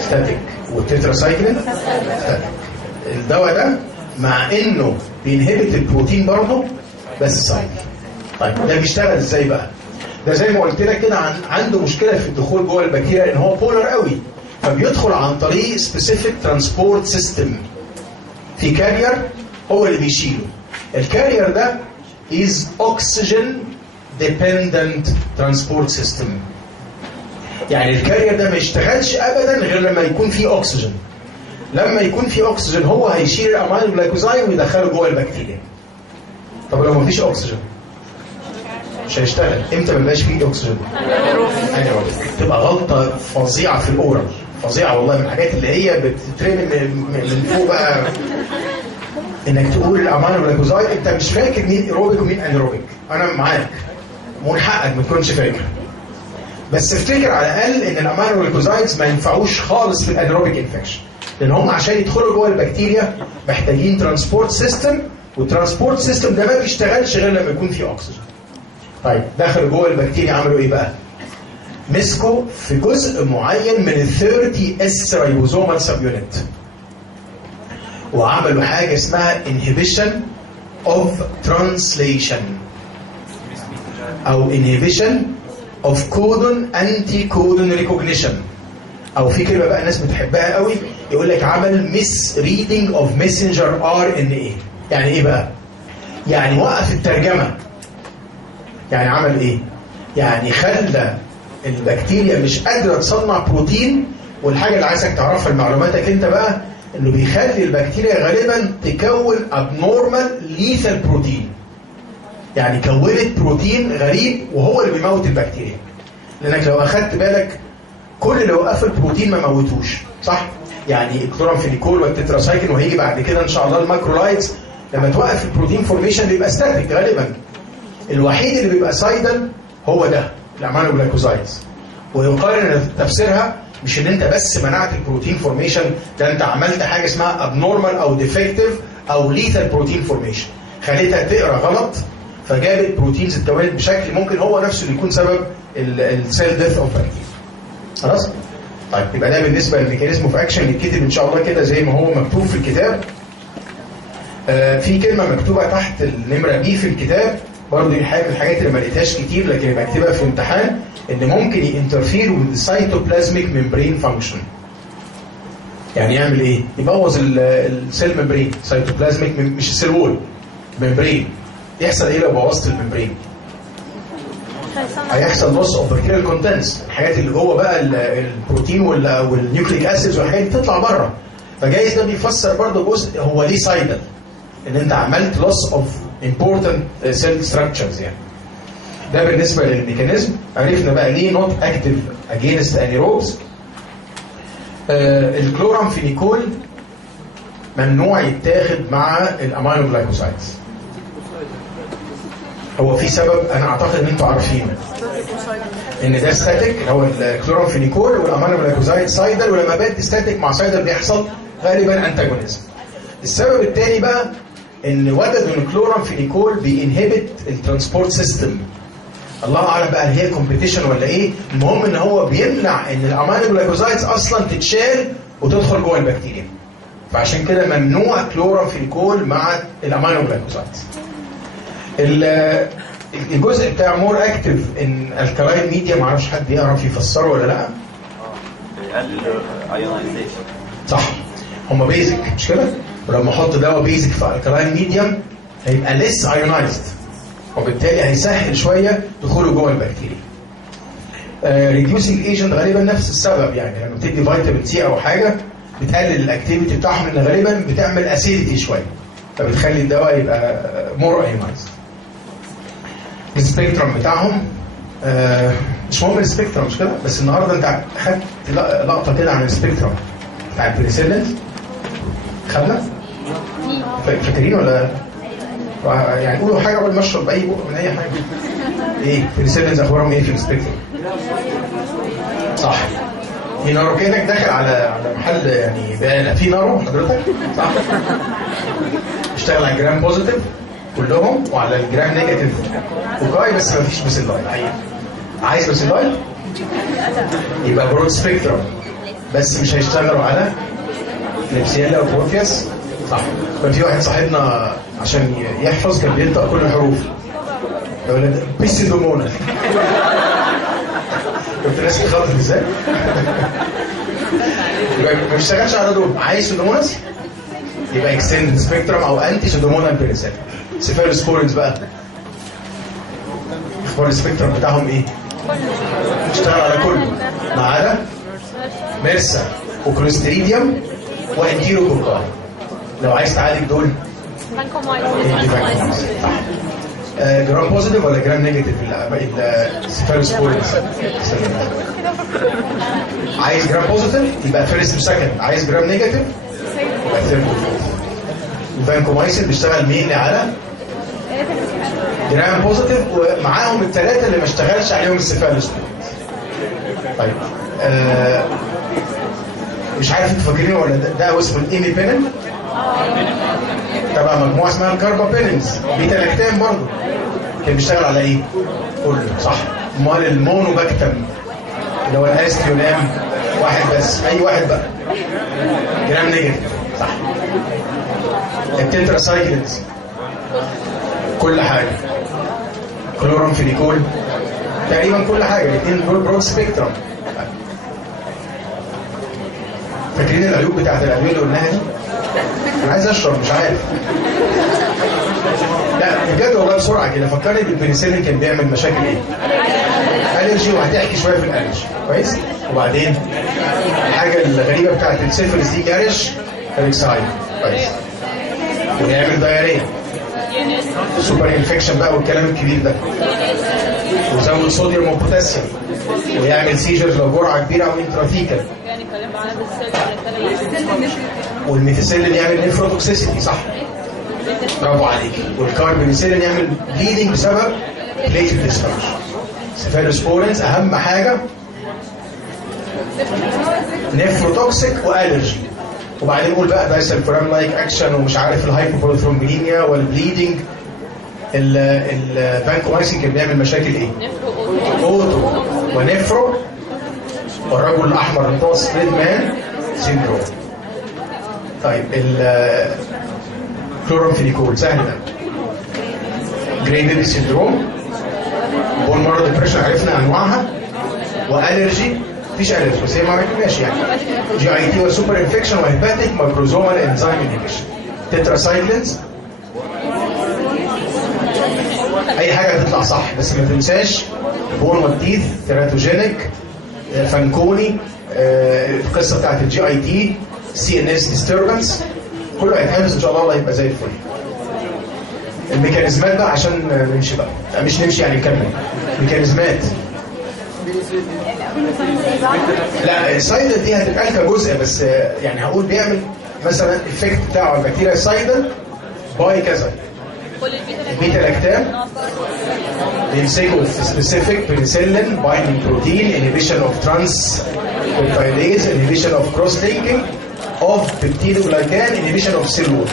ستاتيك، والتتراسايكلين ستاتيك. الدواء ده مع انه بينهبت البروتين برضه بس سايد. طيب ده بيشتغل ازاي بقى؟ ده زي ما قلت لك كده عنده مشكله في الدخول جوه البكتيريا ان هو بولر قوي، فبيدخل عن طريق سبيسيفيك ترانسبورت سيستم في كارير هو اللي بيشيله. الكارير ده is oxygen dependent transport system. يعني الكارير ده ما يشتغلش ابدا غير لما يكون فيه اكسجين. لما يكون فيه اكسجين هو هيشيل الامينو جلايكوزايد ويدخله جوه البكتيريا. طب لو ما فيش اكسجين مش هيشتغل. امتى ما يبقاش فيه اكسجين؟ انيروبيك. تبقى غلطه فظيعه في الاورال، فظيعه والله، من الحاجات اللي هي بتترمي من فوق بقى، انك تقول الامينو جلايكوزايد انت مش فاكر مين ايروبيك ومين انيروبيك. انا معاك، من حقك ما تكونش فاكر، بس افتكر على الاقل ان الامينو جلايكوزايدز ما ينفعوش خالص في الانيروبيك انفكشن، لان هم عشان يدخلوا جوه البكتيريا محتاجين ترانسبورت سيستم، والترانسبورت سيستم ده ما بيشتغلش غير لما يكون فيه اكسجين. طيب دخلوا جوه البكتيريا عملوا ايه بقى؟ مسكوا في جزء معين من ال 30 اس رايبوزومال سب يونت، وعملوا حاجه اسمها inhibition of translation او inhibition of codon anti-codon recognition، او في كلمه بقى الناس بتحبها قوي يقول لك عمل misreading of messenger RNA. يعني ايه بقى؟ يعني وقف الترجمه. يعني عمل ايه؟ يعني خلى البكتيريا مش قادره تصنع بروتين، والحاجه اللي عايزك تعرفها لمعلوماتك انت بقى انه بيخلي البكتيريا غالبا تكون abnormal lethal بروتين. يعني كونت بروتين غريب وهو اللي بيموت البكتيريا. لانك لو اخدت بالك كل اللي وقف البروتين ما موتوش، صح؟ يعني الكلورامفينيكول والتتراسايكلين وهيجي بعد كده ان شاء الله الماكرولايدز، لما توقف البروتين فورميشن بيبقى ستاتيك غالبا. الوحيد اللي بيبقى سايدل هو ده الامينو جلايكوزايدز. ويقال ان تفسيرها مش ان انت بس منعت البروتين فورميشن، ده انت عملت حاجه اسمها ابنورمال او ديفكتيف او ليثال بروتين فورميشن، خليتها تقرا غلط فجابت بروتينز اتكونت بشكل ممكن هو نفسه اللي يكون سبب السيل ديث اوف بكتيريا. خلاص؟ طيب يبقى ده بالنسبه للميكانيزم اوف اكشن يتكتب ان شاء الله كده زي ما هو مكتوب في الكتاب. في كلمه مكتوبه تحت النمره بي في الكتاب برضه، دي حاجه من الحاجات اللي ما لقيتهاش كتير لكن بكتبها في امتحان، ان ممكن ينترفير وذ سايتوبلازميك ممبرين فانكشن. يعني يعمل ايه؟ يبوظ السيل ممبرين، سايتوبلازميك مش السيل وول، ممبرين. يحصل ايه لو بوظت الممبرين؟ هيحصل لوس اوف بكتيريال كونتنتس، الحاجات اللي جوه بقى البروتين والنيوكليك اسيدز والحاجات دي تطلع بره. فجايز ده بيفسر برضه جزء هو ليه سايدل، ان انت عملت لوس اوف important cell structures. يعني ده بالنسبه للميكانيزم. عرفنا بقى ليه نوت اكتيف اجينست انيروبز. الكلورامفينيكول ممنوع يتاخد مع الامينو جلايكوسايدز. هو في سبب انا اعتقد ان انتوا عارفينه، ان ده ستاتيك، هو الكلورامفينيكول والامينو جلايكوسايد سايدل، ولما بقت ستاتيك مع سايدل بيحصل غالبا انتاجونيزم. السبب الثاني بقى ان وجدوا ان الكلورامفينيكول بينهبت الترانسبورت سيستم. الله اعلم بقى هي كومبيتيشن ولا ايه، المهم ان هو بيمنع ان الامينو جلايكوزايدز اصلا تتشال وتدخل جوه البكتيريا. فعشان كده ممنوع كلورامفينيكول مع الامينو جلايكوزايدز. الجزء بتاع مور اكتف ان الكلاين ميديا، ما اعرفش حد يعرف يفسره ولا لا. بيقلل ايونايزيشن. صح، هم بيزك مش كده؟ ولما احط دواء بيزك في الكلاين ميديم هيبقى ليس ايونايزد، وبالتالي هيسهل شويه دخوله جوه البكتيريا. ريديوسنج ايجنت غالبا نفس السبب، يعني لما بتدي فيتامين سي او حاجه بتقلل الاكتيفيتي بتاعهم، لان غالبا بتعمل اسيديتي شويه فبتخلي الدواء يبقى مور ايونايزد. السبيكترم بتاعهم مش مهم السبيكترم مش كده، بس النهارده انت خدت لقطه كده عن السبيكترم بتاع البنسلين. خدنا؟ فاكرين ولا؟ يعني قولوا حاجه قبل ما اشرب اي بق من اي حاجه. ايه البنسلين اخبارهم ايه في السبيكترم؟ صح، في نارو كانك داخل على محل يعني بقاله في نارو حضرتك، صح؟ اشتغل على الجرام بوزيتيف كلهم وعلى الجرام نيجاتيف وكاي، بس ما فيش باسيلاي. عايز باسيلاي؟ يبقى برود سبيكترم. بس مش هيشتغلوا على كليبسيلا وبروفياس. صح. كان في واحد صاحبنا عشان يحفظ كان بينطق كل الحروف. يقول لك بيسيدوموناس. كنت ناس بتخاطر ازاي؟ ما بيشتغلش على دول. عايز سودوموناس يبقى اكستند سبيكترم او انتي سودومونال بيريسيل. سيفالوسبورينز بقى اخبار السبيكترم بتاعهم ايه؟ بيشتغل على كله ما عدا ميرسا وكلوستريديوم وانتيروكوكاي. لو عايز تعالج دول جرام بوزيتيف ولا جرام نيجاتيف السيفالوسبورينز؟ عايز جرام بوزيتيف يبقى فيرست وسكند، عايز جرام نيجاتيف يبقى ثيرد وفورث. الفانكومايسين بيشتغل مين على جرام بوزيتيف ومعاهم الثلاثه اللي ما اشتغلش عليهم السيفالوسبورينز. طيب مش عارف انتوا فاكرينه ولا ده اسمه الايميبينين تبع مجموعه اسمها الكاربابينينز، بيتا لاكتام برضه. كان بيشتغل على ايه؟ كله صح. امال المونوباكتم اللي هو الاستيونام واحد بس، اي واحد بقى جرام نيجاتيف صح. التتراسايكلينز كل حاجه، كلورامفينيكول تقريبا كل حاجه، الاثنين دول برود سبيكترم. فاكرين العيوب بتاعت الادويه اللي قلناها دي؟ انا عايز اشرب مش عارف. لا بجد والله بسرعه كده فكرني بالبنسلين كان بيعمل مشاكل ايه؟ الرجي، وهتحكي شويه في الالرجي كويس؟ وبعدين الحاجه الغريبه بتاعت السيفلس دي جارش الريكسايد كويس؟ ويعمل دايريه سوبر انفكشن بقى والكلام الكبير ده، ويزود صوديوم وبوتاسيوم، ويعمل سيجرز لو جرعه كبيره او انترافيكال. والميثيسيلين يعمل نيفروتوكسيسيتي صح؟ برافو عليك. والكاربونيسيلين يعمل بليدنج بسبب بليتد ديسفانكشن. سيفالوسبورينز اهم حاجه نيفروتوكسيك والرجي. وبعدين نقول بقى دايسلفورام لايك اكشن ومش عارف الهايبوبروثرومبينيا والبليدنج. الفانكومايسين كان بيعمل مشاكل ايه؟ اوتو ونيفرو والرجل الاحمر المتوسط ريد مان سيندروم. طيب كلورامفينيكول سهل ده. جراي بيبي سيندروم، بون مارو ديبريشن عرفنا انواعها، والرجي مفيش الرجي بس هي ما عرفناش يعني. جي اي تي وسوبر انفكشن وهيباتيك ماكروزومال انزيم انهبيشن. تتراسايكلينز اي حاجه هتطلع صح بس ما تنساش بون والتيث تيراتوجينيك فانكوني القصه بتاعت الجي اي تي سي ان اس ديستربنس كله هيتحفظ ان شاء الله. الله يبقى زي الفل. الميكانيزمات بقى عشان نمشي بقى، مش نمشي يعني نكمل. ميكانيزمات لا السايدل دي هتبقى لك جزء بس يعني هقول بيعمل مثلا الافكت بتاعه البكتيريا السايدل باي كذا. البيتا لاكتام بيمسكوا سبيسيفيك بنسلين بايندينج بروتين انهبيشن اوف ترانس بيبتايديز انهبيشن اوف كروس لينكينج اوف بيبتيدوجلايكان انهبيشن اوف سيل وول،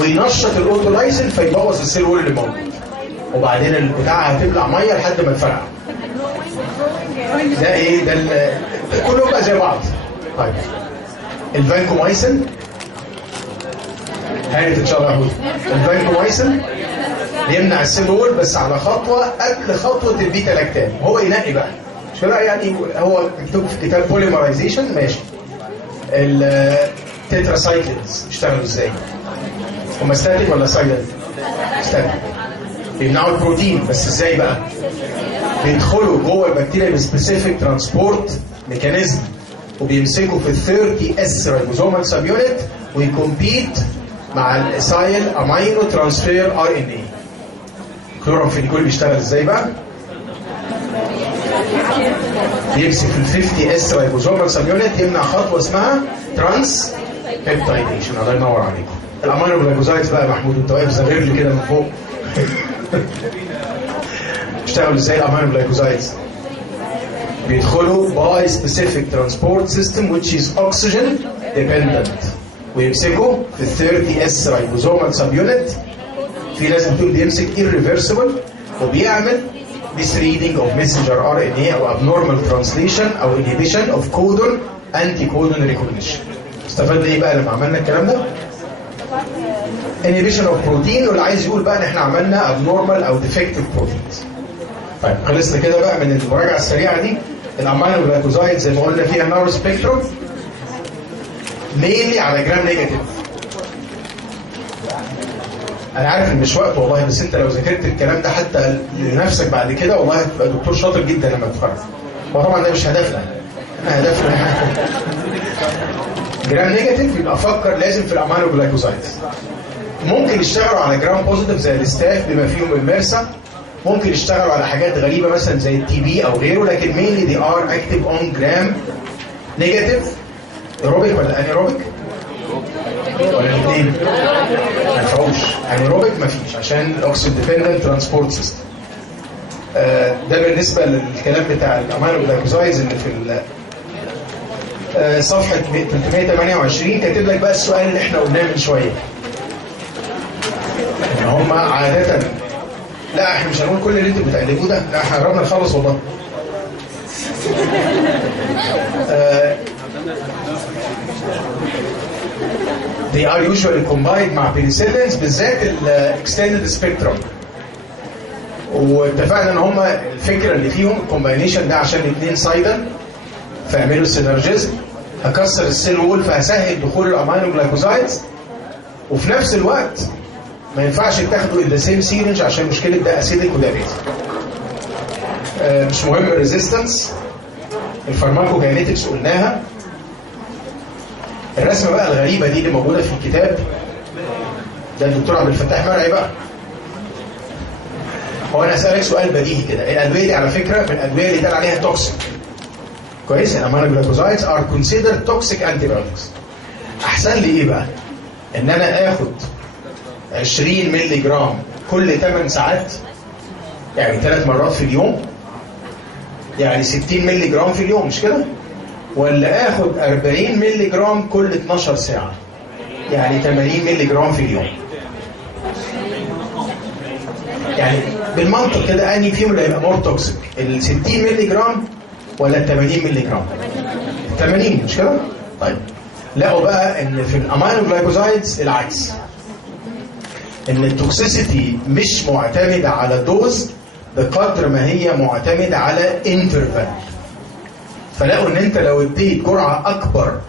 وينشط الاوتولايسين فيبوظ السيل وول اللي موجود، وبعدين البتاعه هتبلع ميه لحد ما تفرقع. ده ايه ده كلهم بقى زي بعض. طيب الفانكومايسين هانت ان شاء الله اهو. الفانكومايسين بيمنع السيل وول بس على خطوه قبل خطوه البيتا لاكتام، هو ينقي بقى مش فارق يعني. هو مكتوب في كتاب بوليمرايزيشن ماشي. التتراسايكلينز بيشتغلوا ازاي؟ هم ستاتيك ولا سايلنت؟ ستاتيك. بيمنعوا البروتين بس ازاي بقى؟ بيدخلوا جوه البكتيريا بسبيسيفيك ترانسبورت ميكانيزم وبيمسكوا في ال 30 اس رايبوزومال سب يونت ويكمبيت مع الاسايل امينو ترانسفير ار ان اي. كلورامفينيكول بيشتغل ازاي بقى؟ بيمسك في ال 50 اس رايبوزومال سب يونت يمنع خطوه اسمها ترانس بيبتايديشن. الله ينور عليكم. الامينو جلايكوزايدز بقى يا محمود انت واقف زغير لي كده من فوق. بيشتغلوا ازاي الامينو جلايكوزايدز؟ بيدخلوا باي سبيسيفيك ترانسبورت سيستم which is oxygen dependent ويمسكوا في ال 30 اس رايبوزومال سب يونت. في ناس بتقول بيمسك irreversible وبيعمل misreading of messenger RNA او abnormal translation او inhibition of codon انتي كودون ريكوجنيشن. استفدنا ايه بقى لما عملنا الكلام ده؟ انهبيشن اوف بروتين، واللي عايز يقول بقى ان احنا عملنا ابنورمال او ديفكتيف بروتينز. طيب خلصنا كده بقى من المراجعه السريعه دي. الامينو جلايكوزايد زي ما قلنا فيها نارو سبيكتروم مينلي على جرام نيجاتيف. انا عارف ان مش وقت والله، بس انت لو ذاكرت الكلام ده حتى لنفسك بعد كده والله هتبقى دكتور شاطر جدا لما تتخرج. وطبعا ده مش هدفنا، احنا هدفنا جرام نيجاتيف. يبقى افكر لازم في الامينو جلايكوزايد. ممكن يشتغلوا على جرام بوزيتيف زي الستاف بما فيهم الميرسا، ممكن يشتغلوا على حاجات غريبه مثلا زي التي بي او غيره، لكن mainly they are active on gram negative. ايروبيك ولا انيروبيك؟ ولا الاثنين؟ ما ينفعوش. انيروبيك ما فيش عشان الاكسيد ديبندنت ترانسبورت سيستم. ده بالنسبه للكلام بتاع الامينو جلايكوزايدز اللي في صفحه 328. كاتب لك بقى السؤال اللي احنا قلناه من شويه، ان هم عاده، لا احنا مش هنقول كل اللي انتوا بتقلبوه ده، لا احنا قربنا نخلص والله. they are usually combined مع penicillins بالذات الاكستندد سبيكترم. واتفقنا ان هم الفكره اللي فيهم الكومباينيشن ده عشان الاثنين سايدا فيعملوا سينرجيزم، هكسر السيل وول فهسهل دخول الامينو جلايكوزايدز، وفي نفس الوقت ما ينفعش تاخدوا ان ذا سيم سيرنج عشان مشكله ده اسيدك وده بيز. مش مهم الريزيستنس، الفارماكوكاينيتكس قلناها. الرسمه بقى الغريبه دي اللي موجوده في الكتاب ده الدكتور عبد الفتاح مرعي بقى. هو انا اسالك سؤال بديهي كده، الادويه دي على فكره من الادويه اللي اتقال عليها توكسيك. كويس؟ الامينو جلايكوزايدز ار كونسيدرد توكسيك انتي بايوتكس. احسن لي ايه بقى؟ ان انا اخد 20 مللي جرام كل 8 ساعات، يعني 3 مرات في اليوم، يعني 60 مللي جرام في اليوم، مش كده؟ ولا اخد 40 مللي جرام كل 12 ساعة، يعني 80 مللي جرام في اليوم. يعني بالمنطق كده انهي فيهم اللي هيبقى مور توكسيك؟ ال 60 مللي جرام ولا ال 80 مللي جرام؟ 80 مش كده؟ طيب لقوا بقى ان في الامينو جلايكوزايدز العكس، ان التوكسيسيتي مش معتمدة على دوز بقدر ما هي معتمدة على انترفال. فلقوا ان انت لو اديت جرعة اكبر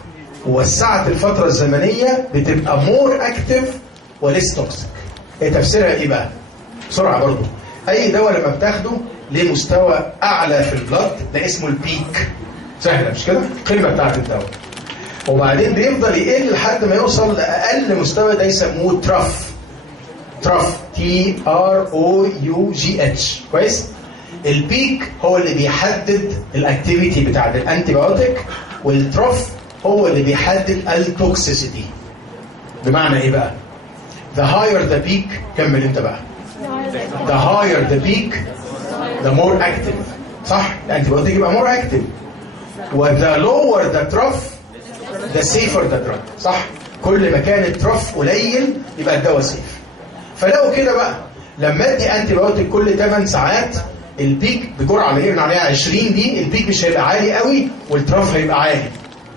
ووسعت الفترة الزمنية بتبقى مور اكتف وليس توكسيك. ايه تفسيرها ايه بقى؟ بسرعة برضو. اي دواء لما بتاخده ليه مستوى اعلى في البلد ده اسمه البيك، سهلة مش كده؟ القيمة بتاعت الدواء. وبعدين بيفضل يقل لحد ما يوصل لاقل مستوى، ده يسموه تراف. تراف TROUGH. كويس؟ البيك هو اللي بيحدد الاكتيفيتي بتاعت الانتي بايوتيك، والتراف هو اللي بيحدد التوكسيسيتي. بمعنى ايه بقى؟ the higher the peak، كمل انت بقى. the higher the peak the more active، صح؟ الانتي بايوتيك يبقى more active. the lower the trough the safer the drug، صح؟ كل ما كان التراف قليل يبقى الدواء سيف. فلو كده بقى لما ادي انتي بايوتيك كل 8 ساعات، البيك بجرعه اللي جبنا عليها 20 دي، البيك مش هيبقى عالي قوي والتراف هيبقى عالي،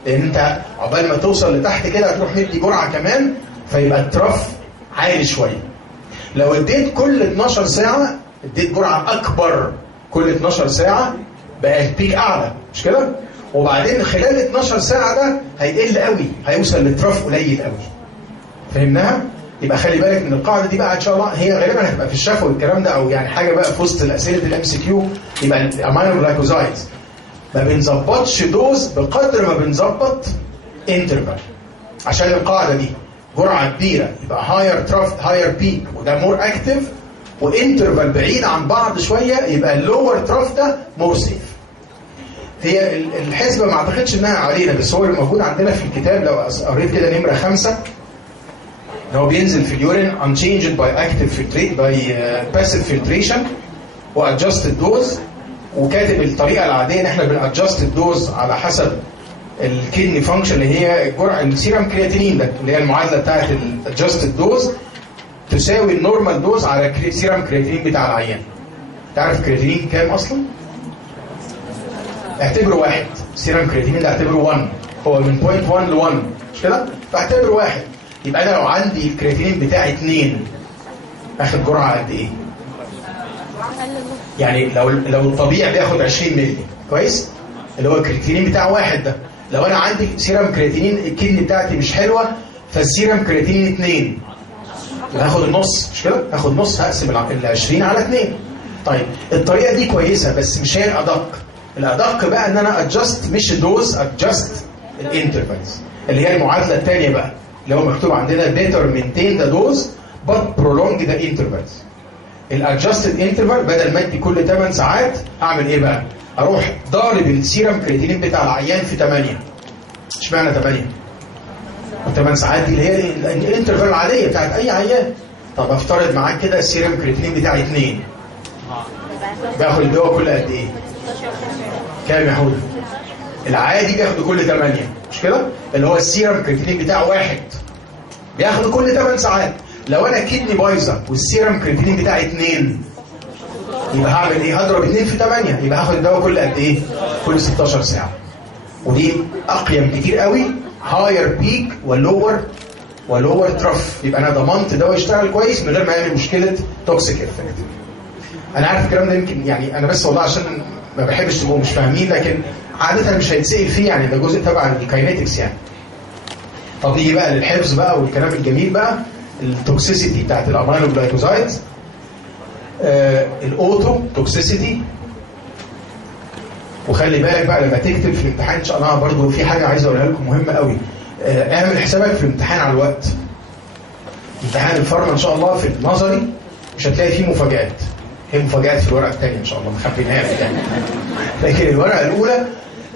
لان انت عقبال ما توصل لتحت كده هتروح مدي جرعه كمان فيبقى التراف عالي شويه. لو اديت كل 12 ساعه، اديت جرعه اكبر كل 12 ساعه، بقى البيك اعلى، مش كده؟ وبعدين خلال 12 ساعه ده هيقل قوي، هيوصل للتراف قليل قوي. فهمناها؟ يبقى خلي بالك من القاعده دي بقى ان شاء الله، هي غالبا هتبقى في الشفوي والكلام ده، او يعني حاجه بقى في وسط الاسئله الام سي كيو. يبقى الامينو جلايكوزايدز ما بنظبطش دوز بقدر ما بنظبط انترفال، عشان القاعده دي جرعه كبيره يبقى هاير تراف هاير بيك وده مور اكتف، وانترفال بعيد عن بعض شويه يبقى اللور تراف ده مور سيف. هي الحسبه ما اعتقدش انها علينا، بس هو الموجود عندنا في الكتاب لو قريت كده نمره 5 ان هو بينزل في اليورين unchanged by active filtrate by passive filtration وadjusted dose، وكاتب الطريقه العاديه ان احنا بنadjust الدوز على حسب الكدني فانكشن اللي هي الجرعه السيرم كرياتينين ده، اللي هي المعادله بتاعت الادجستد دوز تساوي النورمال دوز على سيرم كرياتينين بتاع العيان. تعرف كرياتينين كام اصلا؟ اعتبره 1، سيرم كرياتينين ده اعتبره 1، هو من 0.1 ل 1 مش كده؟ فاعتبر 1. يبقى انا لو عندي الكرياتينين بتاعي 2 اخد جرعه قد ايه؟ يعني لو الطبيعي بياخد 20 مللي كويس؟ اللي هو الكرياتينين بتاع 1 ده. لو انا عندي سيرم كرياتينين الكدني بتاعتي مش حلوه فالسيرم كرياتينين 2 هاخد النص مش كده؟ هاخد نص هقسم ال 20 على 2. طيب الطريقه دي كويسه بس مش هي الادق. الادق بقى ان انا ادجست مش الدوز ادجست الانترفالز اللي هي المعادله الثانيه بقى اللي هو مكتوب عندنا better maintain the dose but prolong the intervals. الادجستد انترفال بدل ما ادي كل 8 ساعات اعمل ايه بقى؟ اروح ضارب السيرم كرياتينين بتاع العيان في 8. اشمعنى 8؟ 8 ساعات دي اللي هي الانترفال العاديه بتاعت اي عيان. طب افترض معاك كده السيرم كرياتينين بتاعي 2 باخد الدواء كل قد ايه؟ كام يا حود؟ العادي بياخد كل 8 مش كده؟ اللي هو السيرم كرياتينين بتاعه 1 بياخد كل 8 ساعات. لو انا كدني بايظه والسيرم كرياتينين بتاعي 2 يبقى هعمل ايه؟ هضرب 2 في 8 يبقى هاخد الدواء كل قد ايه؟ كل 16 ساعه. ودي اقيم كتير قوي هاير بيك ولور ترف. يبقى انا ضمنت دواء يشتغل كويس من غير ما يعمل مشكله توكسيك افكت. انا عارف الكلام ده يمكن يعني انا بس والله عشان ما بحبش تبقوا مش فاهمين لكن عاده مش هيتسال فيه يعني ده جزء تبع الكاينetics يعني. طب نيجي بقى للحفظ بقى والكلام الجميل بقى التوكسيسيتي بتاعت الامينو جلايكوزايدز. الاوتو توكسيسيتي. وخلي بالك بقى لما تكتب في الامتحان ان شاء الله برضه في حاجه عايز اقولها لكم مهمه قوي. اعمل حسابك في الامتحان على الوقت. امتحان الفارما ان شاء الله في النظري مش هتلاقي فيه مفاجآت. هي مفاجآت في الورقه الثانيه ان شاء الله مخبيناها لك يعني. لكن الورقه الاولى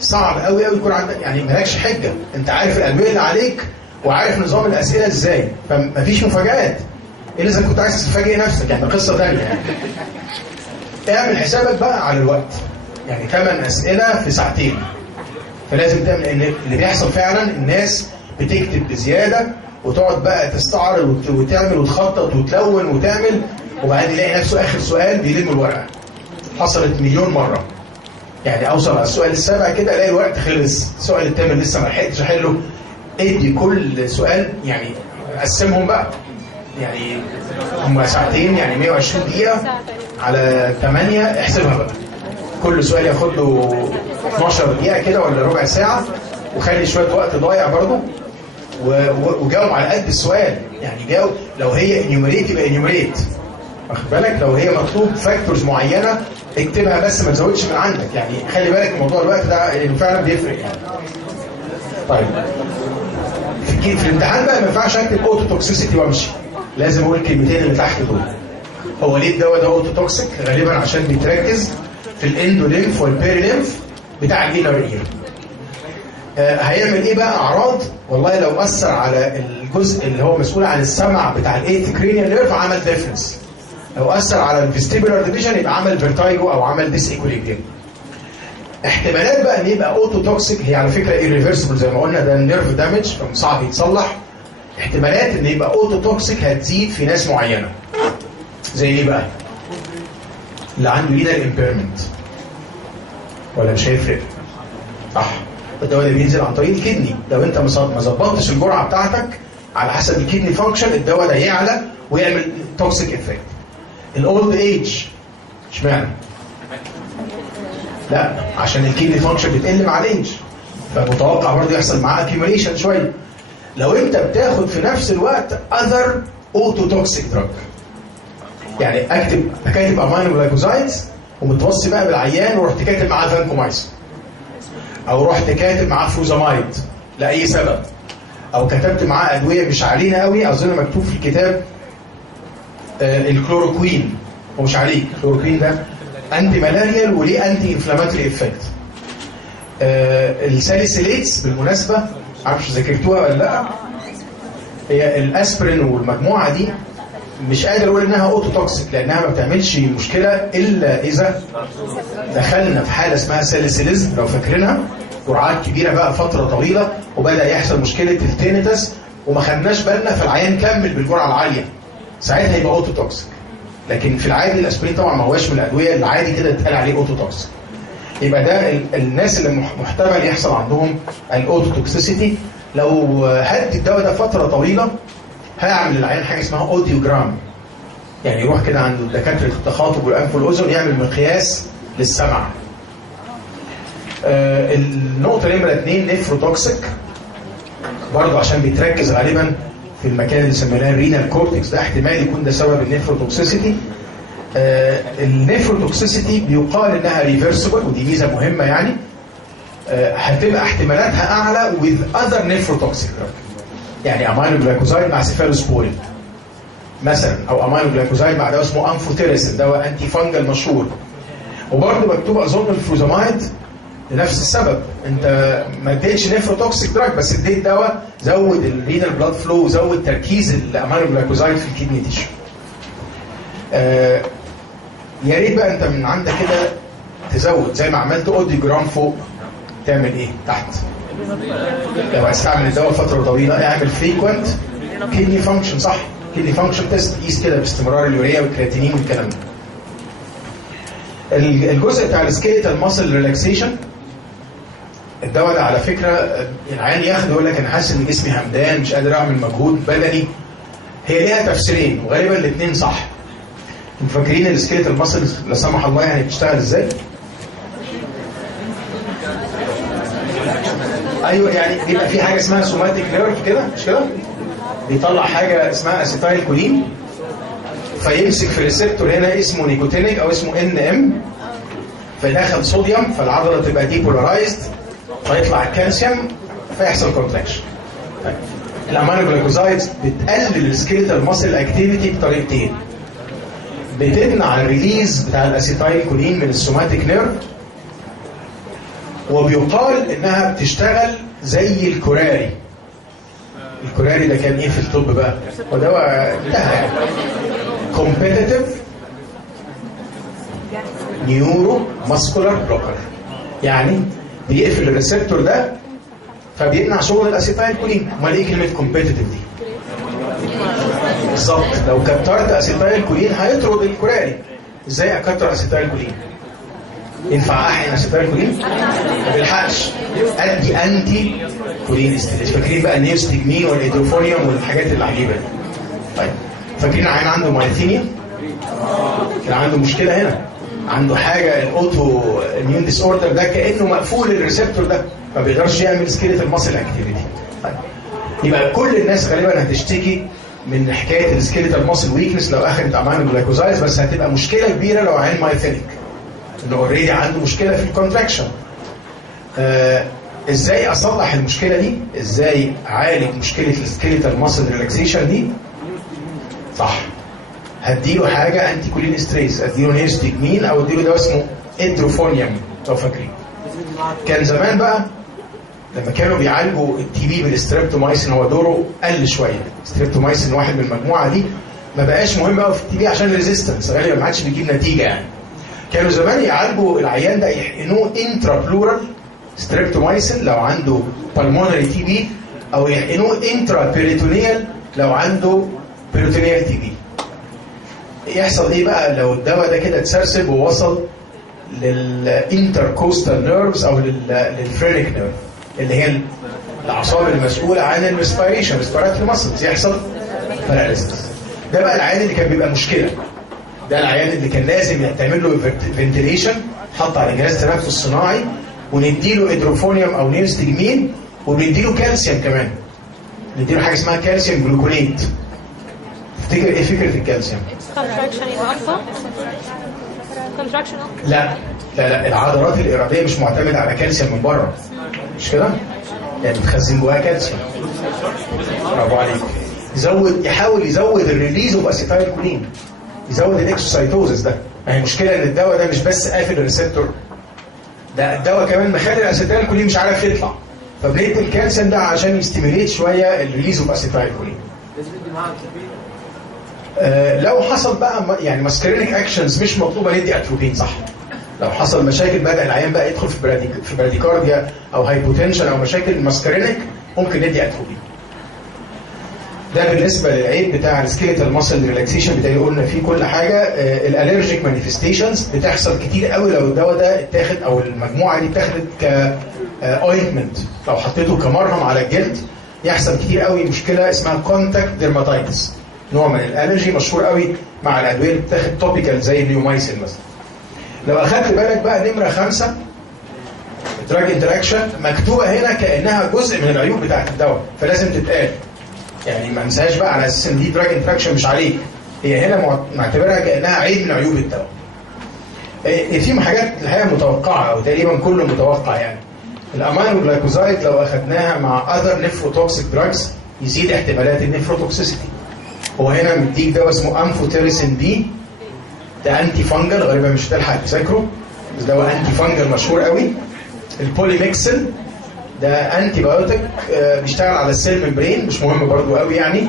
صعب قوي قوي يكون عندك يعني مالكش حجه. انت عارف الادويه اللي عليك وعارف نظام الاسئله ازاي فمفيش مفاجآت. الا اذا كنت عايز تفاجئ نفسك يعني قصه ثانيه يعني. اعمل حسابك بقى على الوقت. يعني 8 اسئله في ساعتين. فلازم تعمل ان اللي بيحصل فعلا الناس بتكتب بزياده وتقعد بقى تستعرض وتعمل وتخطط وتلون وتعمل وبعدين يلاقي نفسه اخر سؤال بيلم الورقه. حصلت مليون مره. يعني اوصل على السؤال السابع كده الاقي الوقت خلص، السؤال الثامن لسه ما لحقتش احله. ادي كل سؤال يعني قسمهم بقى. يعني هم ساعتين يعني 120 دقيقه على 8 احسبها بقى. كل سؤال ياخد له 12 دقيقه كده ولا ربع ساعه وخلي شويه وقت ضايع برضه وجاوب على قد السؤال. يعني جاوب لو هي انيوميريت يبقى انيوميريت. واخد بالك لو هي مطلوب فاكتورز معينه اكتبها بس ما تزودش من عندك. يعني خلي بالك من موضوع الوقت ده لانه فعلا بيفرق يعني. طيب في الامتحان بقى ما ينفعش اكتب اوتو توكسيسيتي وامشي. لازم اقول الكلمتين اللي تحت دول. هو ليه الدواء ده اوتو توكسيك؟ غالبا عشان بيتركز في الاندوليمف والبيريليمف بتاع الانر اير. هيعمل ايه بقى اعراض؟ والله لو اثر على الجزء اللي هو مسؤول عن السمع بتاع الايث كرينيال نيرف عمل ديفرنس. لو اثر على الفيستيبولار ديفيجن يبقى عمل فيرتايجو او عمل ديس ايكوليبريم. احتمالات بقى ان يبقى اوتو توكسيك هي على فكره ايريفرسبل زي ما قلنا ده نيرف دامج فصعب يتصلح. احتمالات ان يبقى اوتو توكسيك هتزيد في ناس معينه. زي ايه بقى؟ اللي عنده رينال امبيرمنت. ولا مش هيفرق؟ صح. الدواء ده بينزل عن طريق الكدني. لو انت ما ظبطتش الجرعه بتاعتك على حسب الكدني فانكشن الدواء ده يعلى ويعمل توكسيك افكت. الاولد ايج اشمعنى؟ لا عشان الكدني فانكشن بتقل مع الايج فمتوقع برضه يحصل معاه اكيوميليشن شويه. لو انت بتاخد في نفس الوقت اذر اوتو توكسيك دراج يعني كاتب امينو جلايكوزايدز ومتوصي بقى بالعيان ورحت كاتب معاه فانكومايسين او رحت كاتب معاه فوزامايد لاي سبب او كتبت معاه ادويه مش علينا قوي. اظن مكتوب في الكتاب الكلوروكوين ومش عليك. الكلوروكوين ده انتي مالاريال وليه انتي انفلاماتوري افكت. الساليسيليتس بالمناسبه معرفش ذاكرتوها ولا لا. هي الاسبرين والمجموعه دي مش قادر اقول انها اوتو توكسيك لانها ما بتعملش مشكله الا اذا دخلنا في حاله اسمها ساليسيليزم لو فاكرينها. جرعات كبيره بقى فتره طويله وبدا يحصل مشكله التينيتس وما خدناش بالنا فالعيان كمل بالجرعه العاليه. ساعتها يبقى اوتو توكسيك. لكن في العادي الاسبرين طبعا ما هوش من الادويه العادي كده اتقال عليه اوتو توكسيك. يبقى ده الناس اللي محتمل يحصل عندهم الاوتوتوكسيسيتي. لو هدي الدواء ده فتره طويله هيعمل العيان حاجه اسمها اوديوجرام، يعني يروح كده عند دكاتره التخاطب والانف والاذن يعمل مقياس للسمع. النقطه نمره 2 نيفروتوكسيك، برضه عشان بيتركز غالبا في المكان اللي سميناه الرينال كورتكس، ده احتمال يكون ده سبب النيفروتوكسيسيتي. النيفروتوكسيسيتي بيقال انها ريفرسبل، ودي ميزه مهمه يعني. هتبقى احتمالاتها اعلى with other nephrotoxic drug، يعني امينو جلايكوزايد مع سيفالوسبورين مثلا، او امينو جلايكوزايد مع دواء اسمه انفوتيريسين، دواء انتي فانجل مشهور. وبرضه مكتوب اظن الفروزامايد لنفس السبب، انت ما اديتش نيفروتوكسيك دراج بس اديت دواء زود الرينال بلاد فلو وزود تركيز الامينو جلايكوزايد في الكدني تيشو. يا ريت بقى انت من عندك كده تزود زي ما عملت اوديوجرام فوق، تعمل ايه تحت؟ لو هستعمل الدواء فتره طويله اعمل فريكوينت كدني فانكشن، صح؟ كدني فانكشن تيست، قيس كده باستمرار اليوريا والكرياتينين والكلام ده. الجزء بتاع السكيليتال ماسل ريلاكسيشن، الدواء ده على فكره العيان ياخده يقول لك انا حاسس ان جسمي همدان مش قادر اعمل مجهود بدني. هي ليها تفسيرين وغالبا الاثنين صح. انتوا فاكرين السكيليتال ماسل لا سمح الله يعني بتشتغل ازاي؟ ايوه، يعني بيبقى في حاجه اسمها سوماتيك نيرف كده، مش كده؟ بيطلع حاجه اسمها اسيتايل كولين، فيمسك في ريسبتور هنا اسمه نيكوتينيك او اسمه ان ام، فيدخل صوديوم فالعضله تبقى ديبولارايزد فيطلع الكالسيوم فيحصل كونتراكشن. طيب الامينو جلايكوزايدز بتقلل السكيليتال ماسل اكتيفيتي بطريقتين، بتمنع الريليز بتاع الاسيتايل كولين من السوماتيك نيرف، وبيقال انها بتشتغل زي الكوراري. الكوراري ده كان ايه في الطب بقى؟ ودواء انتهى يعني. كومبيتيتيف نيورو ماسكولار بلوكر، يعني بيقفل الريسبتور ده فبيمنع شغل الاسيتايل كولين. امال ايه كلمه كومبيتيتيف دي؟ بالظبط، لو كترت اسيتايل كولين هيطرد الكوراري. ازاي اكتر اسيتايل كولين؟ ينفع احقن اسيتايل كولين؟ ما بيلحقش، ادي انتي كولين ستيج. فاكرين بقى النيوستجمين والهيدروفونيوم والحاجات العجيبه دي؟ طيب فاكرين عيان عنده مايثينيا؟ كان عنده مشكله هنا، عنده حاجه الاوتو اميون ديس اوردر ده كانه مقفول الريسبتور ده ما بيقدرش يعمل سكيليتال ماسل اكتيفيتي. طيب يبقى كل الناس غالبا هتشتكي من حكايه السكيليتال ماسل ويكنس لو اخذت امينو جلايكوزايدز، بس هتبقى مشكله كبيره لو عين مايثينيك انه اوريدي عنده مشكله في الكونتراكشن. ازاي اصلح المشكله دي؟ ازاي اعالج مشكله السكيليتال ماسل ريلاكسيشن دي؟ صح، هديله حاجه انتي كولين ستريس، اديله نيوستجمين او اديله دواء اسمه ادروفونيوم لو فاكرين. كان زمان بقى لما كانوا بيعالجوا التي بي بالستريبتومايسين هو دوره قل شويه. ستريبتومايسين واحد من المجموعه دي ما بقاش مهم قوي في التي بي عشان الريزيستنس غالبا ما عادش بيجيب نتيجه يعني. كانوا زمان يعالجوا العيان ده يحقنوه انترا بلورال ستريبتومايسين لو عنده بالمونري تي بي، او يحقنوه انترا بيريتونيال لو عنده بيريتونيال تي بي. يحصل ايه بقى لو الدواء ده كده اتسرسب ووصل للانتركوستال نيرفز او للفرينيك نيرف اللي هي الاعصاب المسؤوله عن الريسبيريشن، ريسبيراتوري ماسلز، يحصل باراليسيس. ده بقى العيان اللي كان بيبقى مشكله، ده العيان اللي كان لازم يتعمل له فنتيليشن، حط على جهاز تنفس صناعي ونديله ادروفونيوم او نيوستجمين وبنديله كالسيوم كمان، نديله حاجه اسمها كالسيوم جلوكونيت. تفتكر ايه فكره الكالسيوم؟ كونتراكشن يوقفها؟ كونتراكشن؟ لا العضلات الاراديه مش معتمده على كالسيوم من بره، مش كده؟ يعني بتخزن جواها كالسيوم. برافو عليك. يحاول يزود الريليز اوف اسيتايل كولين، يزود الاكسوسايتوزس ده. ما هي المشكله ان الدواء ده مش بس قافل الريسبتور، ده الدواء كمان مخلي الاسيتايل كولين مش عارف يطلع، فبندي الكالسيوم ده عشان يستيميليت شويه الريليز اوف اسيتايل كولين. لو حصل بقى يعني ماسكرينيك اكشنز مش مطلوبه ندي اتروبين، صح؟ لو حصل مشاكل بدا العيان بقى يدخل في براديكارديا او هايبوتنشن او مشاكل ماسكرينيك ممكن ندي اتروبين. ده بالنسبه للعيب بتاع السكيليتال ماسل ريلاكسيشن بتاعي، قلنا فيه كل حاجه. الالرجيك مانيفستيشنز بتحصل كتير قوي لو الدواء ده اتاخد او المجموعه دي اتاخدت كاوينتمنت، لو حطيته كمرهم على الجلد يحصل كتير قوي مشكله اسمها كونتاكت ديرماتايتس، نوع من الالرجي مشهور قوي مع الادويه اللي بتاخد توبيكال زي النيومايسين مثلا. لو اخدت بالك بقى نمره 5 دراج انتراكشن مكتوبه هنا كانها جزء من العيوب بتاعت الدواء، فلازم تتقال، يعني ما انساهاش بقى على اساس ان دي دراج انتراكشن مش عليك، هي هنا معتبرها كانها عيب من عيوب الدواء. في حاجات الحقيقه متوقعه او تقريبا كله متوقع، يعني الامينو جلايكوزايد لو اخذناها مع اذر نيفروتوكسيك دراجز يزيد احتمالات النيفروتوكسيسيتي. هو هنا مديك دواء اسمه امفوتيريسين دي، ده انتي فانجل، غالبا مش هتلحق تذاكره بس دواء انتي فانجل مشهور قوي. البوليميكسل ده انتي بايوتيك بيشتغل على السيل ممبرين، مش مهم برضو قوي يعني.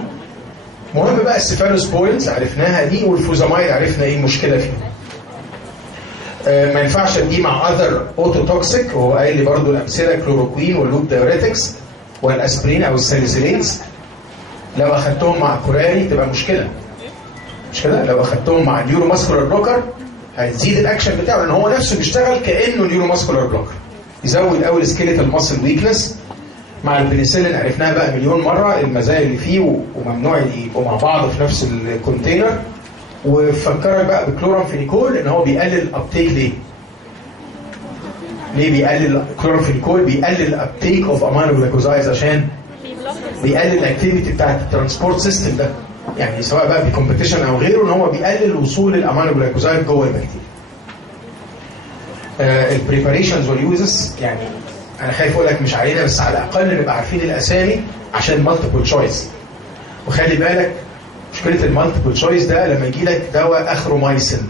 مهم بقى السيفالوسبورينز عرفناها دي، والفوزامايد عرفنا ايه المشكله فيه. ما ينفعش اديه مع اذر اوتوتوكسيك، وهو قايل لي برضو الامثله كلوروكوين واللوب دايوريتكس والاسبرين او الساليسيلينز. لو اخدتهم مع كوراري تبقى مشكله، مش كده؟ لو اخدتهم مع نيورو ماسكولار بلوكر هتزيد الاكشن بتاعه، لان هو نفسه بيشتغل كانه نيورو ماسكولار بلوكر، يزود قوي السكيليتال ماسل ويكنس. مع البنسلين عرفناها بقى مليون مره المزايا اللي فيه، وممنوع يبقوا مع بعض في نفس الكونتينر. وفكرك بقى بكلورامفينيكول ان هو بيقلل الابتيك. ليه بيقلل كلورامفينيكول؟ بيقلل الابتيك اوف امينو جلايكوزايدز عشان بيقلل الاكتيفيتي بتاعت الترانسبورت سيستم ده، يعني سواء بقى بكومبيتيشن او غيره، ان هو بيقلل وصول الامينو جلايكوزايد جوه البكتيريا. البريباريشنز واليوزز، يعني انا خايف اقول لك مش علينا، بس على الاقل نبقى عارفين الاسامي عشان مالتيبل تشويس. وخلي بالك مشكله المالتيبل تشويس ده لما يجي لك دواء اخره مايسن،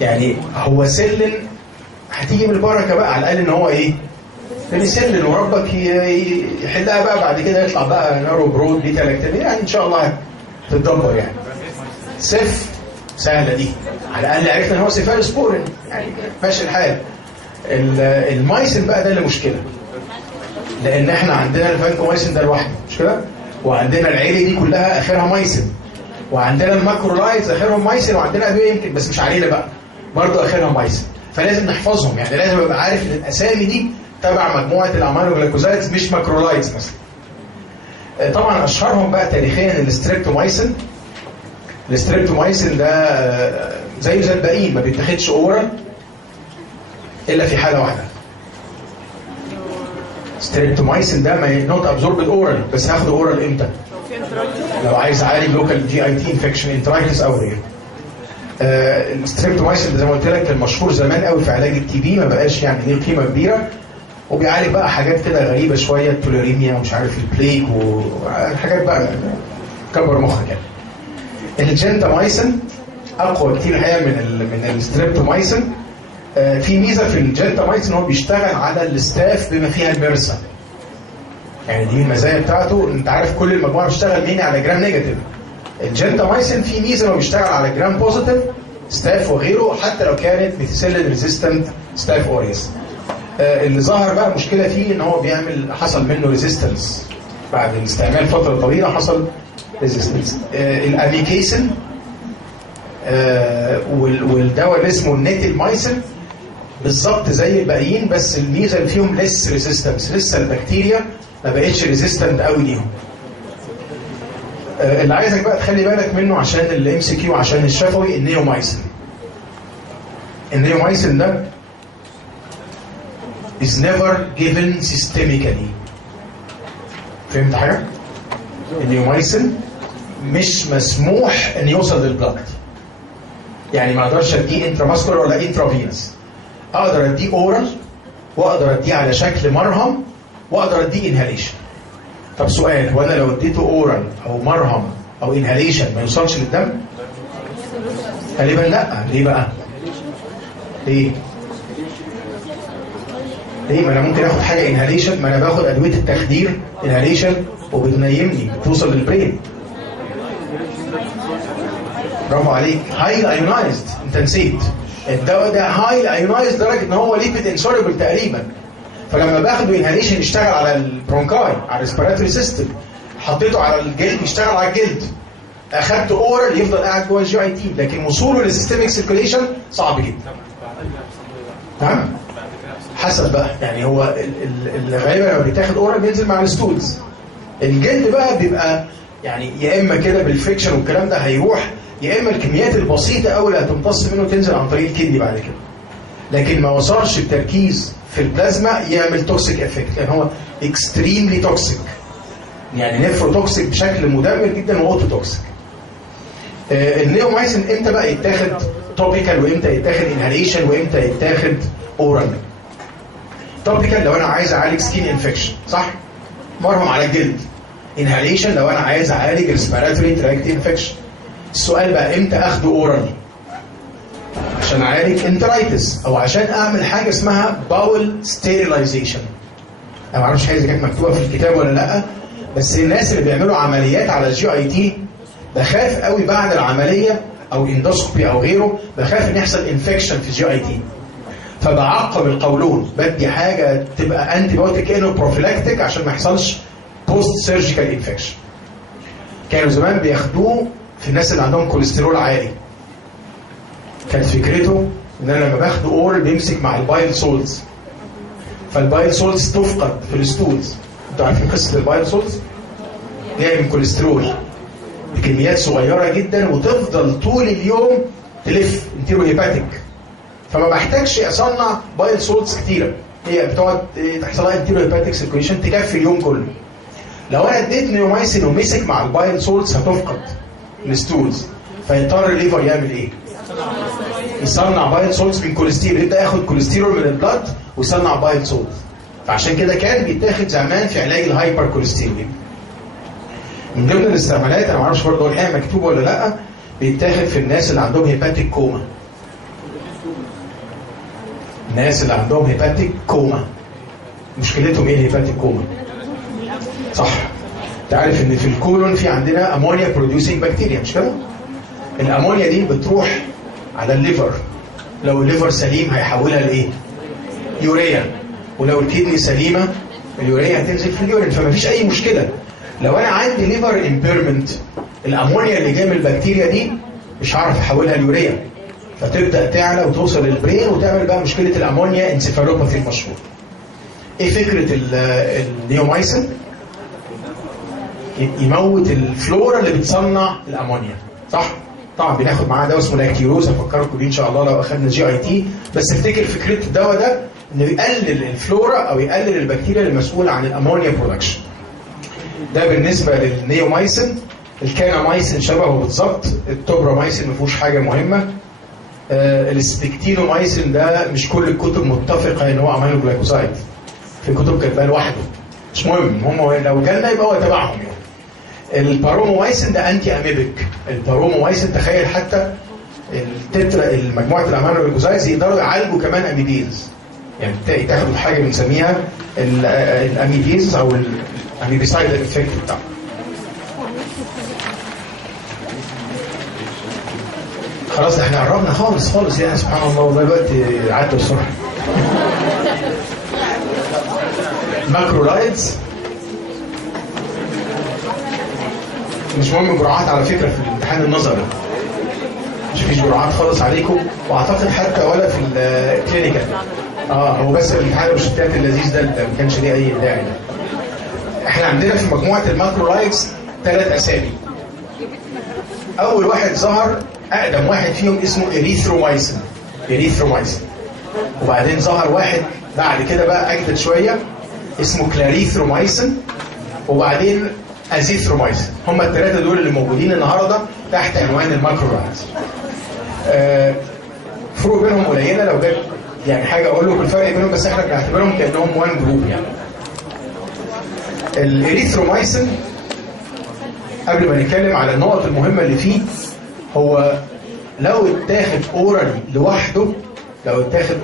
يعني هو سلن هتيجي من البركه بقى على الاقل ان هو ايه؟ بنسلن، وربك يحلها بقى بعد كده يطلع بقى نارو برود بيتا لاكتامين، يعني ان شاء الله هتتدبر يعني. سيف سهله دي، على الاقل عرفنا ان هو سيفالوسبورين، يعني ماشي الحال. المايسن بقى ده اللي مشكله، لان احنا عندنا الفانكومايسن ده لوحده، مش كده؟ وعندنا العيله دي كلها اخرها مايسن، وعندنا الماكرولايز اخرهم مايسن، وعندنا ادويه يمكن بس مش علينا بقى برضه اخرها مايسن، فلازم نحفظهم، يعني لازم ابقى عارف ان الاسامي دي تبع مجموعه الامينو جلايكوزايدز مش ماكرولايز مثلا. طبعا اشهرهم بقى تاريخيا الستريبتومايسن. الستريبتومايسن ده زيه زي الباقيين، ما بيتاخدش اورال الا في حاله واحده. ستريبتومايسن ده ما نوت ابزوربد اورال، بس هاخده اورال امتى؟ لو عايز اعالج لوكال جي اي تي انفكشن، انترايتس او غيره. الستريبتومايسن زي ما قلت لك كان مشهور زمان قوي في علاج التي بي، ما بقاش يعني ليه قيمه كبيره، وبيعالج بقى حاجات كده غريبه شويه، التوليريميا ومش عارف البليك وحاجات بقى كبر مخك يعني. الجنتامايسن اقوى كتير الحقيقه من الستريبتومايسن. في ميزه في الجنتامايسن هو بيشتغل على الستاف بما فيها المرسا، يعني دي المزايا بتاعته. انت عارف كل المجموعه بتشتغل مين على جرام نيجاتيف، الجنتامايسن في ميزه انه بيشتغل على جرام بوزيتيف ستاف وغيره، حتى لو كانت ميثيسيلين ريزيستنت ستاف اوريس. اللي ظهر بقى مشكله فيه ان هو حصل منه ريزيستنس بعد الاستعمال فتره طويله، حصل ريزيستنس. الاميكيسن والدواء اللي اسمه النيتلمايسن بالظبط زي الباقيين، بس الميزه اللي فيهم ليس ريزيستنس، لسه البكتيريا ما بقتش ريزيستنت قوي ليهم. اللي عايزك بقى تخلي بالك منه عشان الام سي كيو، عشان الشفوي، النيومايسن. النيومايسن ده is never given systemically. فهمت حاجه؟ النيومايسن مش مسموح ان يوصل للبلاد، يعني ما اقدرش اديه انتراماسكولار ولا انترافينس. اقدر اديه اورال، واقدر اديه على شكل مرهم، واقدر اديه انهاليشن. طب سؤال، هو انا لو اديته اورال او مرهم او انهاليشن ما يوصلش للدم؟ غالبا لا. ليه بقى؟ ليه؟ ما انا ممكن اخد حاجه انهاليشن، ما انا باخد ادويه التخدير انهاليشن وبتنيمني، بتوصل للبرين. برافو عليك. هاي ايونايزد، انت نسيت الدواء ده هاي ايونايزد لدرجه ان هو ليبيد انسوليبل تقريبا، فلما باخده انهاليشن يشتغل على البرونكاي، على الريسبيراتوري سيستم، حطيته على الجلد يشتغل على الجلد، اخدت اورال يفضل قاعد جوه الجي اي تي، لكن وصوله للسيستميك سيركيليشن صعب جدا. تمام؟ حسب بقى، يعني هو غالبا لما بيتاخد اورال بينزل مع الستولز. الجلد بقى بيبقى يعني يا اما كده بالفريكشن والكلام ده هيروح، يا اما الكميات البسيطه قوي اللي هتمتص منه تنزل عن طريق الكدني بعد كده. لكن ما وصلش التركيز في البلازما يعمل توكسيك افكت، لان هو اكستريملي توكسيك، يعني نفروتوكسيك بشكل مدمر جدا واوتو توكسيك. النيومايسين امتى بقى يتاخد توبيكال وامتى يتاخد انهاليشن وامتى يتاخد اورال؟ توبيكال لو انا عايز اعالج سكين انفكشن، صح؟ مرهم على الجلد. انهاليشن لو انا عايز اعالج ريسبيراتوري تراكت انفكشن. السؤال بقى امتى اخده اورال؟ عشان اعالج انترايتس او عشان اعمل حاجه اسمها باول ستيريلايزيشن. انا ما اعرفش حاجه اذا كانت مكتوبه في الكتاب ولا لا، بس الناس اللي بيعملوا عمليات على الجي اي تي بخاف قوي بعد العمليه او اندوسكوبي او غيره، بخاف ان يحصل انفكشن في الجي اي تي، فبعقم القولون، بدي حاجه تبقى انتي بايوتيك انه بروفيلاكتيك عشان ما يحصلش بوست سيرجيكال انفكشن. كانوا زمان بياخدوه في الناس اللي عندهم كوليسترول عالي. كانت فكرته ان انا لما باخده اورال بيمسك مع البايل سولز، فالبايل سولز تفقد في الستولز. انتوا عارفين قصه البايل سولز؟ جايه من كوليسترول بكميات صغيره جدا وتفضل طول اليوم تلف انتيرو هيباتيك، فما بحتاجش اصنع بايل سولز كتيره، هي بتقعد تحصل لها انتيرو هيباتيك سيركيوليشن تكفي اليوم كله. لو انا اديت نيومايسين ومسك مع البايل سولز هتفقد الستولز، فيضطر الليفر يعمل ايه؟ يصنع بايل سولز من كوليسترول، يبدا ياخد كوليسترول من البلاد ويصنع بايل سولز. فعشان كده كان بيتاخد زمان في علاج الهايبر كوليسترول. من ضمن الاستعمالات انا ما اعرفش برضه الحقيقه مكتوبه ولا لا، بيتاخد في الناس اللي عندهم هيباتيك كوما. الناس اللي عندهم هيباتيك كوما مشكلتهم ايه الهيباتيك كوما؟ صح، انت عارف ان في الكولون في عندنا امونيا بروديوسينج بكتيريا، مش كده؟ الامونيا دي بتروح على الليفر، لو الليفر سليم هيحولها لايه؟ يوريا، ولو الكدني سليمه اليوريا هتنزل في اليورين، فما فيش اي مشكله. لو انا عندي ليفر امبيرمنت، الامونيا اللي جايه من البكتيريا دي مش هعرف احولها ليوريا، فتبدا تعلى وتوصل للبرين وتعمل بقى مشكله الامونيا انسيفالوباثي المشهور. ايه فكره النيومايسين؟ يموت الفلورا اللي بتصنع الامونيا، صح؟ طبعا بناخد معاه دواء اسمه لاكتيروز، هفكركم بيه ان شاء الله لو اخذنا جي اي تي، بس افتكر فكره الدواء ده انه يقلل الفلورا او يقلل البكتيريا المسؤوله عن الامونيا برودكشن. ده بالنسبه للنيومايسين. الكانامايسين شبهه بالظبط، التوبرامايسين ما فيهوش حاجه مهمه. السبكتينومايسين ده مش كل الكتب متفقه ان هو امينو جلايكوسايد، في كتب كاتباه لوحده، مش مهم، هم لو جالنا يبقى هو تبعهم يعني. البارومومايسين ده انتي اميبك. البارومومايسين تخيل حتى التترا المجموعه الامينو جلايكوسايدز يقدروا يعالجوا كمان اميبيز، يعني تاخدوا حاجه بنسميها الاميبيز او الاميبيسايد افكت بتاعه. خلاص احنا قربنا خالص خالص يعني، سبحان الله والله الوقت عدى بسرعه. ماكرولايدز مش مهم جرعات على فكره في الامتحان النظري، مش فيش جرعات خالص عليكم، واعتقد حتى ولا في الكلينيكال. هو بس الامتحان الروشتات اللذيذ ده ما كانش ليه اي داعي. احنا عندنا في مجموعه الماكرولايدز 3 اسامي. اول واحد ظهر اقدم واحد فيهم اسمه اريثرومايسين، وبعدين ظهر واحد بعد كده بقى اجدد شويه اسمه كلاريثرومايسين، وبعدين ازيثرومايسين. هم الثلاثه دول اللي موجودين النهارده تحت عنوان الماكرولايدز. فروق بينهم قليله، لو جت يعني حاجه اقول لكم الفرق بينهم، بس احنا بنعتبرهم كانهم وان جروب يعني. الاريثرومايسين قبل ما نتكلم على النقط المهمه اللي فيه، هو لو اتاخد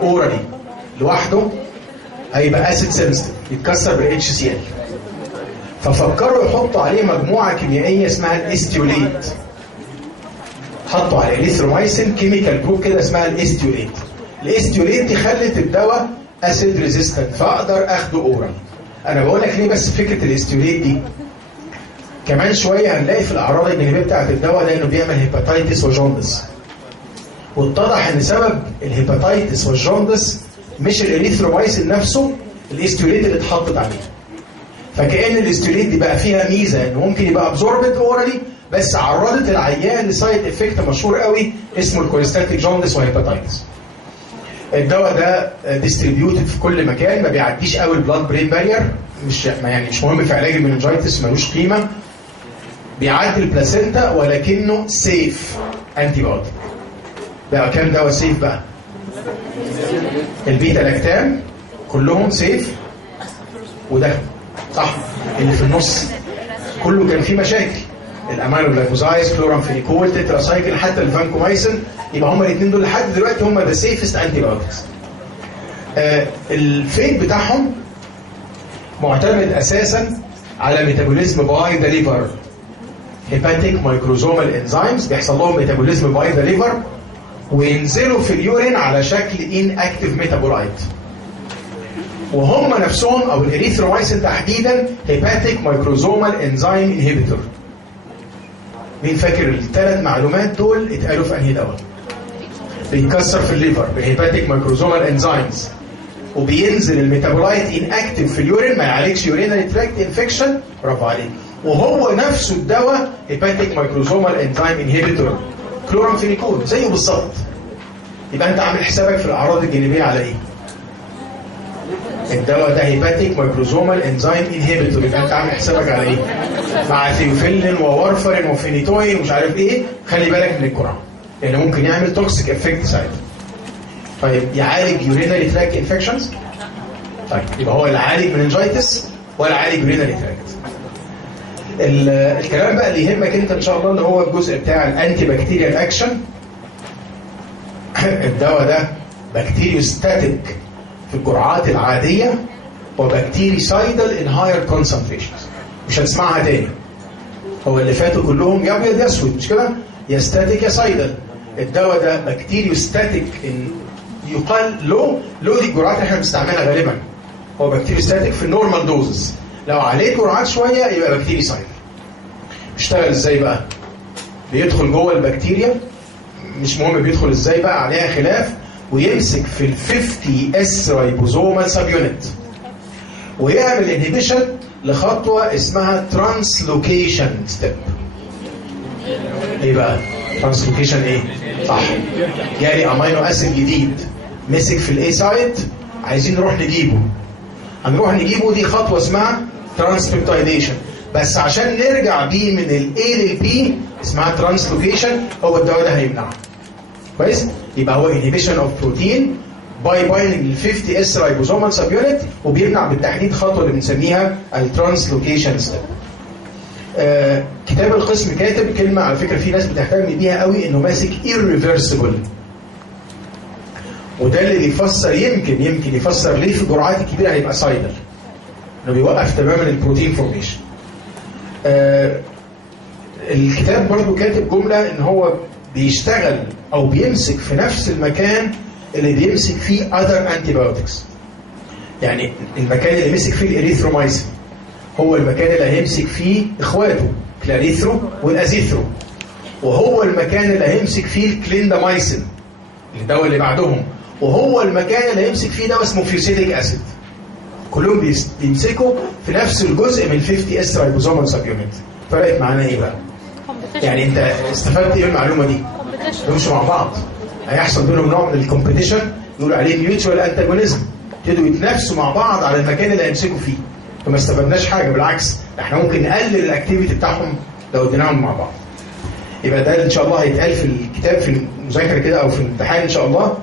اورالي لوحده هيبقى اسيد سنسيتيف، يتكسر بالاتش سي ال. ففكروا يحطوا عليه مجموعه كيميائيه اسمها الاستيوليت. حطوا على الاريثرومايسين كيميكال جروب كده اسمها الاستيوليت. الاستيوليت دي خلت الدواء اسيد ريزيستنت فاقدر اخده اورال. انا بقول لك ليه بس فكره الاستيوليت دي. كمان شويه هنلاقي في الاعراض الجانبيه بتاعت الدواء ده انه بيعمل هيباتيتس وجوندس. واتضح ان سبب الهيباتيتس والجوندس مش الاريثرومايسين نفسه، الاستيوليت اللي اتحطت عليه. فكأن الاستيوليت دي بقى فيها ميزه انه ممكن يبقى ابزوربد اورالي، بس عرضت العيان لسايد افكت مشهور قوي اسمه الكوليستاتيك جوندس وهيباتيتس. الدواء ده ديستريبيوتد في كل مكان، ما بيعديش قوي البلاد برين بارير، مش مهم في علاج المننجايتس، ملوش قيمه. بيعدي البلاسينتا ولكنه سيف انتي بايوتيك. بقى كام دواء سيف بقى؟ البيتا لاكتام كلهم سيف، وده صح اللي في النص كله كان فيه مشاكل. الامينو جلايكوزايز، كلورامفينيكول، تتراسايكل، حتى الفانكومايسين، يبقى هم الاثنين دول لحد دلوقتي هم ذا سيفست انتي بايوتكس. الفيت بتاعهم معتمد اساسا على ميتابوليزم باي ذا ليفر. هيباتيك مايكروزومال انزيمز بيحصل لهم ميتابوليزم باي ذا ليفر وينزلوا في اليورين على شكل ان اكتيف ميتابولايت. وهم نفسهم او الاريثرومايسين تحديدا هيباتيك مايكروزومال انزيم انهبيتور. مين فاكر الثلاث معلومات دول اتقالوا في انهي دواء؟ بيتكسر في الليفر بالهيباتيك مايكروزومال انزيمز، وبينزل الميتابولايت ان اكتيف في اليورين، ما يعالجش يورينري تراكت انفكشن. برافو عليك. وهو نفسه الدواء هيباتيك مايكروزومال انزيم انهبيتور كلورامفينيكول زيه بالظبط. يبقى انت عامل حسابك في الاعراض الجانبيه على ايه؟ الدواء ده هيباتيك مايكروزومال انزيم انهبيتور، يبقى انت عامل حسابك على ايه؟ مع ثيوفيلين وورفرين وفينيتوين ومش عارف ايه. خلي بالك من الجرعه لانه يعني ممكن يعمل توكسيك افكت ساعتها. طيب يعالج يورينري تراكت انفكشنز؟ طيب يبقى هو لا عالج مننجايتس ولا عالج يورينري تراكت. الكلام بقى اللي يهمك انت ان شاء الله اللي هو الجزء بتاع الانتي بكتيريال اكشن. الدواء ده بكتيريوستاتيك في الجرعات العاديه وبكتيريسايدال ان هاير كونسنتريشنز. مش هتسمعها تاني. هو اللي فاتوا كلهم يا ابيض يا اسود مش كده؟ يا ستاتيك يا سايدال. الدواء ده بكتيريوستاتيك ان يقال لو دي الجرعات اللي احنا بنستعملها غالبا. هو بكتيريوستاتيك في النورمال دوزز. لو عليه جرعات شويه يبقى بكتيريسايدال. بيشتغل ازاي بقى؟ بيدخل جوه البكتيريا، مش مهم بيدخل ازاي بقى، عليها خلاف، ويمسك في ال 50 اس رايبوزومال سب يونت ويعمل انهبيشن لخطوه اسمها ترانسلوكيشن ستيب. ايه بقى؟ ترانسلوكيشن ايه؟ صح. جالي امينو اسيد جديد مسك في الاي سايت، عايزين نروح نجيبه. هنروح نجيبه، دي خطوه اسمها ترانسبيبتايديشن. بس عشان نرجع بيه من الاي للبي اسمها ترانسلوكيشن. هو الدواء ده هيمنعها. كويس؟ يبقى هو انهبيشن اوف بروتين باي بايندنج لل 50 اس رايبوزومال سب يونت، وبيمنع بالتحديد خطوه اللي بنسميها الترانسلوكيشن ستيب. كتاب القسم كاتب كلمه على فكره في ناس بتهتم بيها قوي، انه ماسك irreversible. وده اللي بيفسر يمكن يفسر ليه في الجرعات الكبيره هيبقى سايدل، انه بيوقف تماما البروتين فورميشن. الكتاب برضو كاتب جمله ان هو بيشتغل او بيمسك في نفس المكان اللي بيمسك فيه other antibiotics. يعني المكان اللي مسك فيه الاريثرومايسين هو المكان اللي هيمسك فيه اخواته كلاريثرو والازيثرو، وهو المكان اللي هيمسك فيه الكليندامايسين الدواء اللي بعدهم، وهو المكان اللي هيمسك فيه دواء اسمه فيوسيديك اسيد. كلهم بيمسكوا في نفس الجزء من 50 اس رايبوزومال سب يونت. فرقت معانا ايه بقى؟ يعني انت استفدت ايه من المعلومه دي؟ يمشوا مع بعض، هيحصل بينهم نوع من الكومبيتيشن يقولوا عليه ميوتشوال انتاجونيزم، يبتدوا يتنافسوا مع بعض على المكان اللي هيمسكوا فيه. فما استفدناش حاجه، بالعكس احنا ممكن نقلل الاكتيفيتي بتاعهم لو اديناهم مع بعض. يبقى ده ان شاء الله هيتقال في الكتاب في المذاكره كده او في الامتحان ان شاء الله.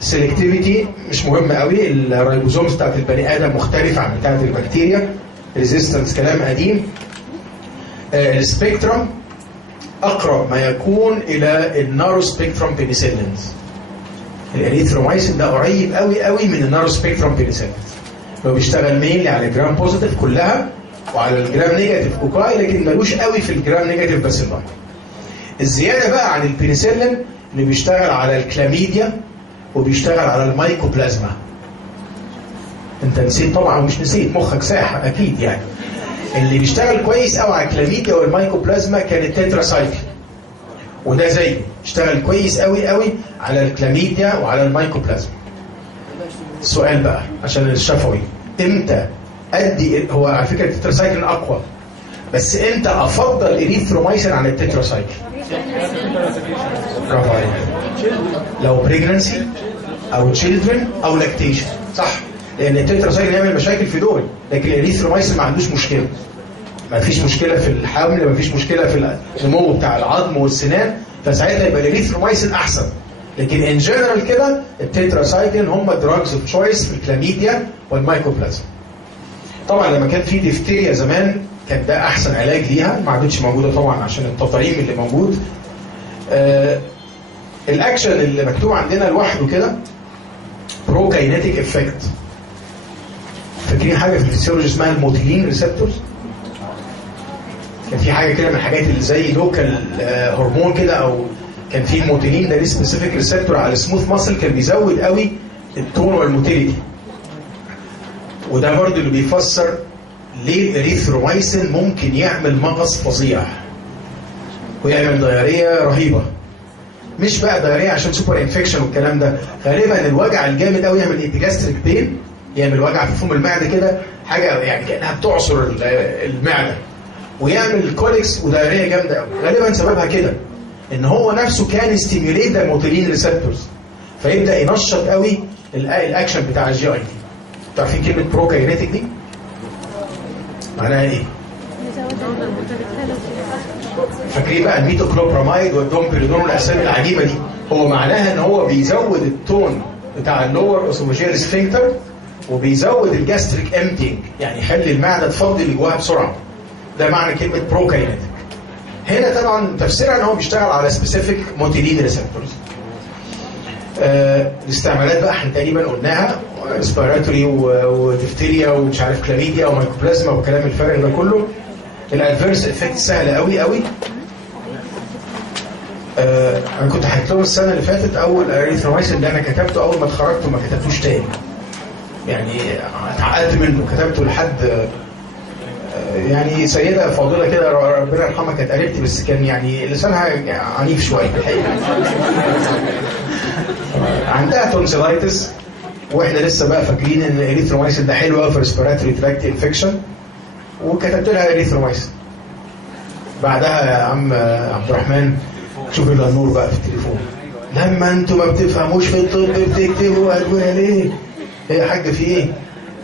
السلكتيفيتي مش مهم قوي، الرايبوزومز بتاعت البني ادم مختلفه عن بتاعت البكتيريا. ريزيستنس كلام قديم. السبيكترم اقرب ما يكون الى النارو سبيكترم بينيسيلينز. الاريثرومايسين ده قريب قوي قوي من النارو سبيكترم بينيسيلينز. هو بيشتغل مينلي على الجرام بوزيتيف كلها وعلى الجرام نيجاتيف اوكاي، لكن ملوش قوي في الجرام نيجاتيف باسيلاي. الزياده بقى عن البينيسيلين انه بيشتغل على الكلاميديا وبيشتغل على المايكوبلازما. انت نسيت طبعا، ومش نسيت، مخك ساحة اكيد يعني. اللي بيشتغل كويس قوي على الكلاميديا والمايكوبلازما كان التتراسايكل، وده زيه اشتغل كويس قوي قوي على الكلاميديا وعلى المايكوبلازما. السؤال بقى عشان الشفوي، امتى ادي، هو على فكره التتراسايكل اقوى، بس امتى افضل اريثرومايسين عن التتراسايكل؟ برافو عليك. لو بريجنانسي او تشيلدرن او لاكتيشن، صح؟ لان التتراسايكل يعمل مشاكل في دول، لكن الاريثرومايسين ما عندوش مشكله. ما فيش مشكله في الحمل، ما فيش مشكله في النمو بتاع العظم والسنان، فساعتها يبقى الاريثرومايسين احسن. لكن ان جنرال كده التتراسايكلين هم دراجز اوف تشويس في الكلاميديا والمايكوبلازما. طبعا لما كان في ديفتيريا زمان كان ده احسن علاج ليها، ما عادتش موجوده طبعا عشان التطعيم اللي موجود. الاكشن اللي مكتوب عندنا لوحده كده بروكاينيتيك افكت. فاكرين حاجه في الفسيولوجي اسمها الموتيلين ريسبتورز؟ كان في حاجه كده من الحاجات اللي زي لوكال هرمون كده، او كان في موتيلين ده ليه سبيسيفيك ريسبتور على السموث ماسل، كان بيزود قوي التون والموتيليتي. وده برضو اللي بيفسر ليه الاريثرومايسين ممكن يعمل مغص فظيع ويعمل ضياريه رهيبه. مش بقى ضياريه عشان سوبر انفكشن والكلام ده، غالبا الوجع الجامد قوي يعمل ايبيجاستريك بين، يعمل وجع في فم المعده كده، حاجه يعني كانها بتعصر المعده، ويعمل كوليكس ودايريه جامده قوي. غالبا سببها كده ان هو نفسه كان ستيميوليت الموتيلين ريسبتورز، فيبدا ينشط قوي الاكشن بتاع الجي اي دي. تعرفين كلمه بروكاينيتيك دي معناها ايه؟ فاكرين بقى الميتوكلوبراميد والدومبيريدون والاسامي العجيبه دي؟ هو معناها ان هو بيزود التون بتاع اللور اوسوفاجيال سفنكتر، وبيزود الجاستريك امتينج، يعني يخلي المعده تفضي اللي جواها بسرعه. ده معنى كلمه بروكاينيتيك. هنا طبعا تفسيرها ان هو بيشتغل على سبيسيفيك موتيلين ريسبتورز. الاستعمالات بقى احنا تقريبا قلناها، ريسبيراتوري وديفتيريا ومش عارف كلاميديا ومايكوبلازما وكلام الفرق ده كله. الادفيرس افكت سهله قوي قوي. انا كنت حكيت لهم السنه اللي فاتت اول اريثرومايسين اللي انا كتبته اول ما اتخرجت وما كتبتوش تاني. يعني اتعقدت منه، كتبته لحد يعني سيده فاضله كده ربنا يرحمها كانت قريبتي، بس كان يعني لسانها عنيف شويه الحقيقه. عندها تونسيلايتس، واحنا لسه بقى فاكرين ان الاريثرومايسين ده حلو قوي في ريسبيراتوري تراكت انفكشن، وكتبت لها اريثرومايسين. بعدها يا عم عبد الرحمن شوف النور بقى في التليفون، لما انتوا ما بتفهموش في الطب بتكتبوا ادويه ليه؟ ايه يا حاج في ايه؟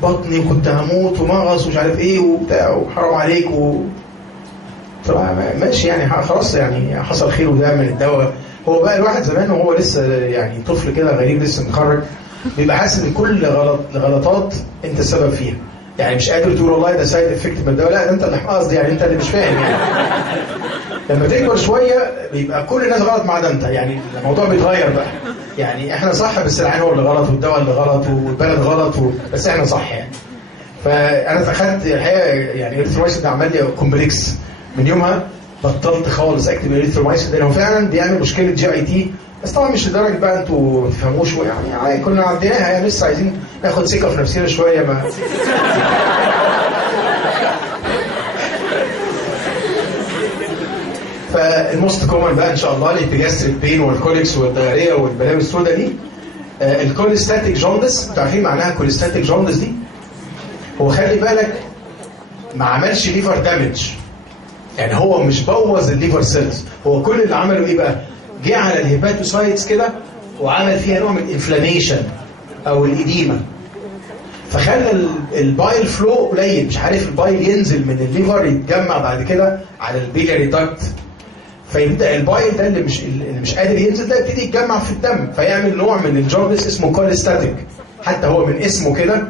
بطني وكنت هموت ومغص ومش عارف ايه وبتاع وحرام عليك طبعا ماشي يعني خلاص يعني حصل خير وده من الدواء. هو بقى الواحد زمان وهو لسه يعني طفل كده غريب لسه متخرج بيبقى حاسس ان كل غلطات انت السبب فيها، يعني مش قادر تقول والله ده سايد افكت من الدواء، لا ده انت اللي قصدي يعني انت اللي مش فاهم يعني. لما تكبر شويه بيبقى كل الناس غلط ما عدا انت، يعني الموضوع بيتغير بقى، يعني احنا صح بس العين هو اللي غلط والدواء اللي غلط والبلد غلط بس احنا صح يعني. فانا اتخذت الحقيقه يعني الاريثرومايسين ده عمل لي كومبلكس، من يومها بطلت خالص اكتب الاريثرومايسين ده، لانه فعلا بيعمل مشكله جي اي تي، بس طبعا مش لدرجه بقى انتوا ما تفهموش يعني كنا عديناها يعني، لسه عايزين ناخد ثقه في نفسنا شويه ما فالموست كومن بقى ان شاء الله الابيجاستريك بين والكوليكس والدايريه والبلاوي السوداء دي. الكوليستاتيك جوندس، انتوا عارفين معناها كوليستاتيك جوندس دي؟ هو خلي بالك ما عملش ليفر دامج، يعني هو مش بوظ الليفر سيلز، هو كل اللي عمله ايه بقى؟ جه على الهيباتوسايتس كده وعمل فيها نوع من الانفلاميشن او الاديمه، فخلى البايل فلو قليل، مش عارف البايل ينزل من الليفر يتجمع بعد كده على البيلاري داكت، فيبدا البايل ده اللي مش قادر ينزل ده يبتدي يتجمع في الدم، فيعمل نوع من الجوندس اسمه كوليستاتيك. حتى هو من اسمه كده،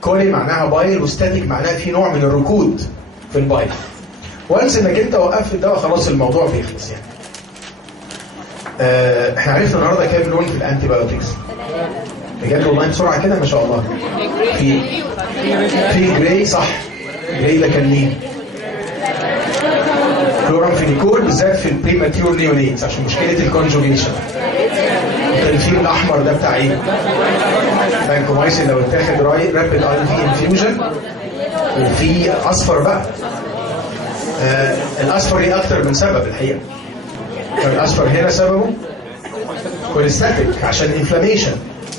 كولي معناها بايل وستاتيك معناها في نوع من الركود في البايل. وانس انك انت وقفت الدواء خلاص الموضوع بيخلص يعني. احنا عرفنا النهارده كام لون في الانتي بايوتكس؟ بجد والله بسرعه كده ما شاء الله. في جراي، صح، جراي ده كان مين؟ كلورامفينيكول، بالذات في البريماتيور نيونيتس عشان مشكله الكونجوجيشن. الفيل الاحمر ده بتاع ايه؟ فانكومايسين لو اتاخد رابيد اي في انفيوجن. وفي اصفر بقى. الاصفر ليه اكتر من سبب الحقيقه. فالاصفر هنا سببه كوليستاتيك عشان انفلاميشن.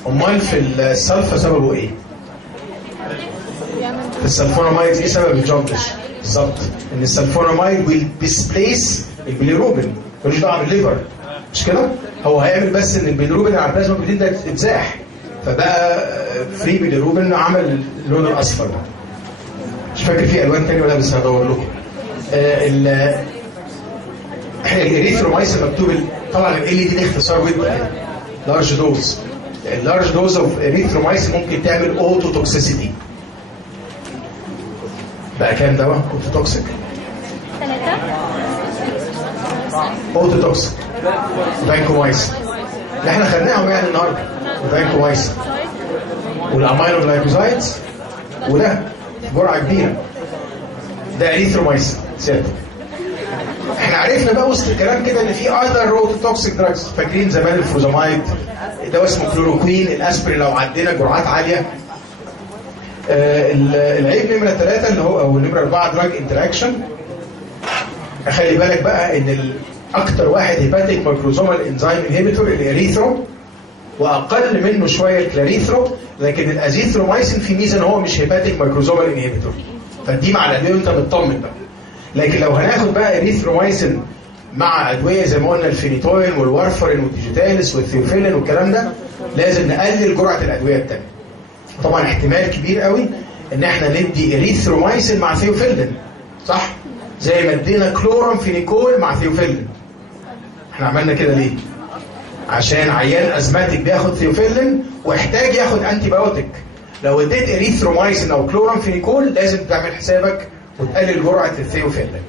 امال في السلفا سببه ايه؟ في السلفونامايد ايه سبب الجوندس؟ بالظبط ان السلفونامايد ويل ديسبليس البيليروبين، ملوش دعوه بالليفر مش كده؟ هو هيعمل بس ان البيليروبين على البلازما بروتين ده اتزاح، فبقى فري بيليروبين عمل اللون الاصفر ده. مش فاكر في الوان تاني ولا بس هدور لكم. احنا الاريثرومايسين مكتوب طبعا ال دي اختصار ويب لارج دوز. اللارج دوز اوف اريثرومايسين ممكن تعمل اوتو توكسيسيتي. بقى كام دواء اوتو توكسيك؟ 3 اوتو توكسيك. فانكومايسين اللي احنا خدناهم يعني النهارده. فانكومايسين والامينو جلايكوزايدز وده جرعه كبيره. ده اريثرومايسين ثابت. احنا عرفنا بقى وسط الكلام كده ان في اذر اوتو توكسيك دراجز. فاكرين زمان الفروزامايد، دواء اسمه كلوروكوين، الاسبرين لو عدينا جرعات عاليه. العيب نمره 3 اللي هو او نمره 4 دراج انتراكشن. خلي بالك بقى ان اكتر واحد هيباتيك مايكروزومال انزيم انهبيتور الاريثرو، واقل منه شويه الكلاريثرو. لكن الازيثرومايسين في ميزه ان هو مش هيباتيك مايكروزومال انهبيتور، فدي مع الادويه انت مطمن بقى. لكن لو هناخد بقى اريثرومايسين مع ادويه زي ما قلنا الفينيتوين والوارفرين والديجيتاليس والثيوفيلين والكلام ده، لازم نقلل جرعه الادويه الثانيه. طبعا احتمال كبير قوي ان احنا ندي اريثرومايسين مع ثيوفيلين، صح؟ زي ما ادينا كلورامفينيكول مع ثيوفيلين. احنا عملنا كده ليه؟ عشان عيان ازماتيك بياخد ثيوفيلين واحتاج ياخد انتي بايوتيك. لو اديت اريثرومايسين او كلورامفينيكول لازم تعمل حسابك وتقلل جرعه الثيوفيلين.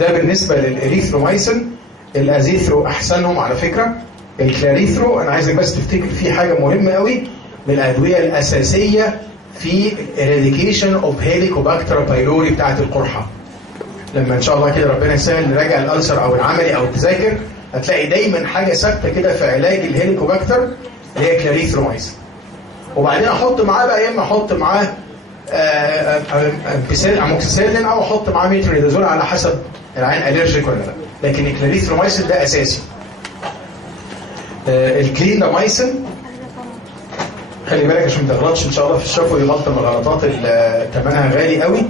ده بالنسبه للاريثرومايسين. الازيثرو احسنهم على فكره. الكلاريثرو انا عايزك بس تفتكر فيه حاجه مهمه قوي، من الادويه الاساسيه في الاريديكيشن اوف هيليكوباكتر بايلوري بتاعت القرحه. لما ان شاء الله كده ربنا يسهل نراجع الالسر او العملي او تذاكر، هتلاقي دايما حاجه ثابته كده في علاج الهيليكوباكتر اللي هي كلاريثرومايسين. وبعدين احط معاه بقى، يا اما احط معاه اموكسيسيلين او احط معاه ميترونيدازول على حسب العين الرجيك ولا لا. لكن الكلاريثرومايسين ده اساسي. الكليندامايسين خلي بالك عشان ما تغلطش ان شاء الله في الشفوي، غلطه من الغلطات اللي ثمنها غالي قوي.